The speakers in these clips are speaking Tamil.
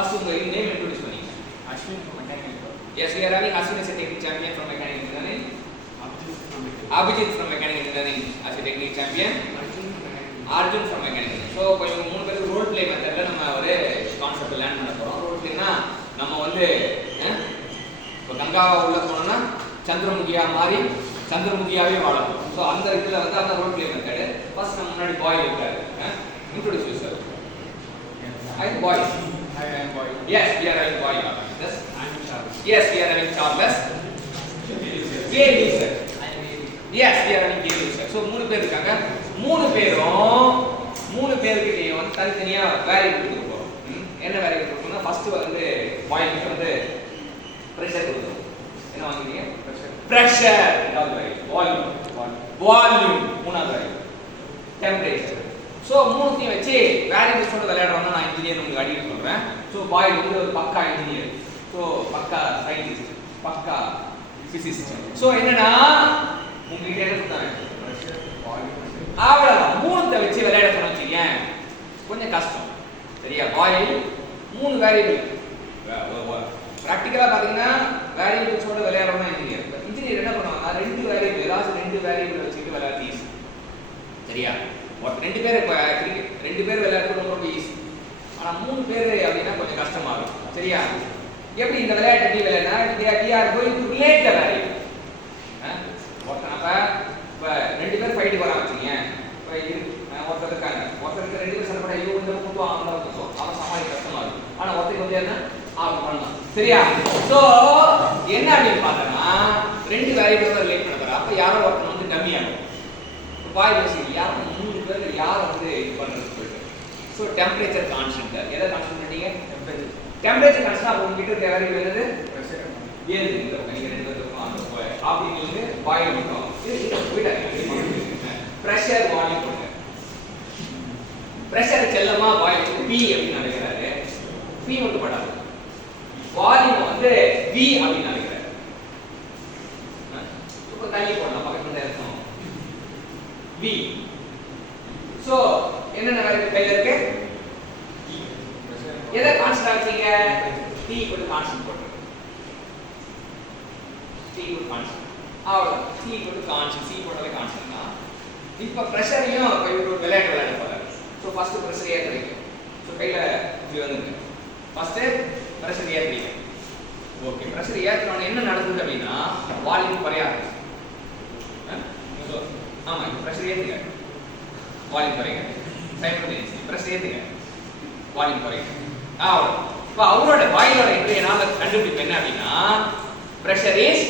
First உங்க நேம் இன்ட்ரோ듀ce பண்ணீங்க. Ashwin from Mechanical. Yes, we are having Ashwin as a technical champion from Mechanical Engineering. Abhijit from Mechanical Engineering as a technical champion. Arjun from Mechanical Engineering. So கொஞ்சம் மூணு பேருக்கு ரோல் ப்ளே மெத்தட்ல நம்ம ஒரு கான்செப்ட் லேர்ன் பண்ண போறோம். ரோல் ப்ளேனா நம்ம வந்து இப்போ கங்காவா உள்ள போனோம்னா சந்திரமுகியா மாறி சந்திரமுகியாவே வாழணும். ஸோ அந்த இதில் வந்து அந்த ரோல் ப்ளே மெத்தடு. ஃபர்ஸ்ட் நம்ம முன்னாடி பாய் இருக்காரு. Introduce your. I am boy. Hi, I am boy. Yes, we are having boy. Yes, I am Charles. yes, we are having Charles. Gay user. Yes, we are having gay user. So மூணு பேர் இருக்காங்க. மூணு பேருக்கு வந்து தனித்தனியா வேரியபிள் கொடுப்போம். என்ன வேரியபிள் கொடுப்போம்னா ஃபர்ஸ்ட் வந்து பாய்க்கு வந்து பிரஷர் கொடுப்போம். என்ன வாங்குறீங்க? பிரஷர். ரெண்டாவது வேரியபிள் வால்யூம். மூணாவது வேரியபிள் டெம்பரேச்சர். ஸோ மூணுத்தையும் வச்சு வேரியபிள்ஸோட விளையாடுறோம்னா நான் இன்ஜினியர் உங்களுக்கு அடிக்கடி சொல்கிறேன். ஸோ பாய் வந்து ஒரு பக்கா இன்ஜினியர், ஸோ பக்கா சயின்டிஸ்ட், பக்கா பிசிசிஸ்ட். ஸோ என்னன்னா உங்களுக்கு என்ன கொடுத்தாங்க? அவ்வளோதான். மூணுத்தை வச்சு விளையாட சொன்ன வச்சுக்கீங்க கொஞ்சம் கஷ்டம். சரியா? பாய் மூணு வேரியபிள் ப்ராக்டிக்கலாக பார்த்தீங்கன்னா வேரியபிள்ஸோட விளையாடுறோம்னா இன்ஜினியர் என்ன பண்ணுவாங்கன்னா ரெண்டு வேரியபிள் ஏதாச்சும் ரெண்டு வேரியபிள் வச்சுக்கிட்டு விளையாடுறது ஈஸி. சரியா? ரெண்டு பேர் விளையாடுறது ரொம்ப ஈஸி. ஆனால் மூணு பேர் அப்படின்னா கொஞ்சம் கஷ்டமா இருக்கும். சரியா? எப்படி இந்த விளையாட்டு எப்படி விளையாடுனா இப்போ ரெண்டு பேர் ஃபைட்டுக்கு வரான் வச்சுங்க. இப்போ ஒருத்தருக்கு ரெண்டு பேர் சண்டை ஐயோ இந்த குத்துவான் அந்த குத்துவோம், அவன் சமாளிக்க கஷ்டமா இருக்கும். ஆனால் ஒருத்தருக்கு வந்து என்ன ஆகும் பண்ணலாம். சரியா? ஸோ என்ன அப்படின்னு பார்த்தோம்னா ரெண்டு வேரியபிள் ரிலேட் பண்ண போகிறோம். அப்போ யாரோ ஒருத்தன் வந்து டம்மி ஆகும். பாய் பேசி யாரும் மூணு பேர் யாரை வந்து இது பண்ணுறது சொல்லிட்டு. So temperature constant. எதை கான்ஸ்டன்ட் பண்ணீங்க? Temperature constant. அப்போ உங்ககிட்ட தேவை என்னது? ஏழு. நீங்கள் ரெண்டு பேருக்கும் அந்த அப்படிங்கிறது பாயில் மட்டும் ப்ரெஷர் வால்யூம் போட்டு ப்ரெஷர் செல்லமா பாயில் பி அப்படின்னு நினைக்கிறாரு. பி மட்டும் படாது, வால்யூம் வந்து வி அப்படின்னு நினைக்கிறாரு. இப்போ தள்ளி போடலாம், பக்கத்துல தான் இருக்கும் V. So என்னென்ன வேரியபிள் கையில இருக்கு? எதை கான்ஸ்டன்ட் ஆச்சீங்க? T ஈக்குவல் டு கான்ஸ்டன்ட் போடுங்க. T equal to constant. அவ்வளவுதான். T equal to constant. C போட்டாலே கான்ஸ்டன்ட் தான். இப்போ பிரஷரையும் கையில ஒரு விளையாட போறாரு. ஸோ ஃபர்ஸ்ட் பிரஷர் ஏத்துறீங்க. ஸோ கையில இப்படி வந்துருக்கு. ஃபர்ஸ்ட் பிரஷர் ஏத்துறீங்க. ஓகே, பிரஷர் ஏத்துறோம்னா என்ன நடக்குது அப்படின்னா வால்யூம் குறைய ஆரம்பிச்சு. ஆமா, பிரஷர் ஏத்துங்க, வால்யூம் குறைங்க. சைமல்டேனியஸ்லி பிரஷர் ஏத்துங்க, வால்யூம் குறைங்க. அவ்வளவு. இப்போ அவரோட பாயிலோட என்னால கண்டுபிடிப்பு என்ன அப்படின்னா pressure is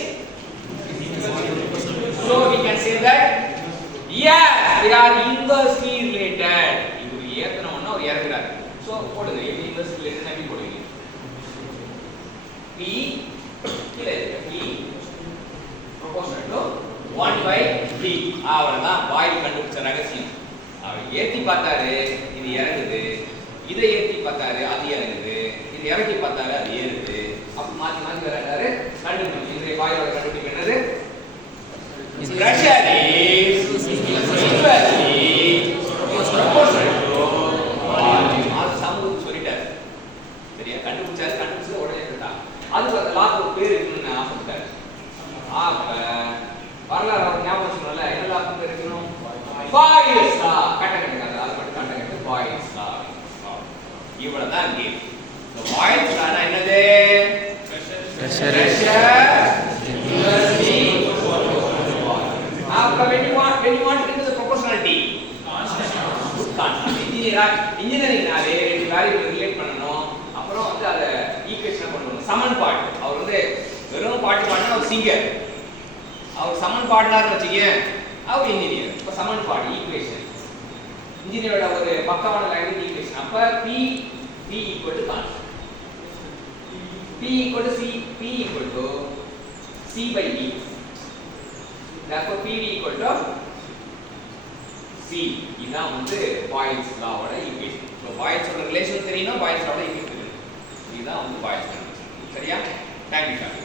so we can say that yes they are inversely related. இவரு ஏத்தனவனா ஒரு இறங்குறாரு. சோ போடுங்க, எப்படி inversely related எப்படி போடுவீங்க? P கீழே P proportional to 1/V. அவ்வளவுதான் பாயில் கண்டுபிடிச்ச ரகசியம். அவர் ஏத்தி பார்த்தாரு, இது இறங்குது. இதை ஏத்தி பார்த்தாரு, அது இறங்குது. இது இறக்கி பார்த்தாரு, அது ஏறுது. அப்ப மாத்தி மாத்தி விளையாடாரு. கண்டுபிடிச்சு இந்த பாயோட கண்டுபிடிப்பு என்னது? Pressure is inversely proportional to volume. அது சமூகம் சொல்லிட்டாரு. சரியா? கண்டுபிடிச்சது உடனே சொல்லிட்டா. அதுக்கு லாக்கு ஒரு பேர் இருக்குன்னு ஆசைப்பட்டாரு. அப்ப வரலாறு அவர் ஞாபகம் வச்சுக்கணும்ல, என்ன லாக்கு பேர் இருக்கணும்? பாயில்ஸ் லா. கட்ட அது மட்டும் கட்ட பாயில்ஸ் லா. இவ்வளவுதான் கேம். பாயில்ஸ் லா என்னது? Pressure inversely after when you want to do the proportionality constant. இன்ஜினியரிங்னாலே ரெண்டு வேரியபிள் ரிலேட் பண்ணனும். அப்புறம் வந்து அத ஈக்குவேஷன் பண்ணனும். சமன்பாடு. அவர் வந்து வெறும் பாட்டு பாடுனா ஒரு சிங்கர். அவர் சமன்பாடுனாரு வச்சீங்க, அவர் இன்ஜினியர். இப்ப சமன்பாடு ஈக்குவேஷன். இன்ஜினியரோட ஒரு பக்கமான லாங்குவேஜ் ஈக்குவேஷன். அப்ப P equal to constant. P equal to C by D. Therefore PV equal to C. இதான் வந்து பாயில்ஸ் லாவோட ஈக்குவேஷன். ஸோ பாயில்ஸோட ரிலேஷன் தெரியணும், பாயில்ஸ் லாவோட ஈக்குவேஷன் தெரியணும். இதுதான் வந்து பாயில்ஸ். சரியா? Thank you sir.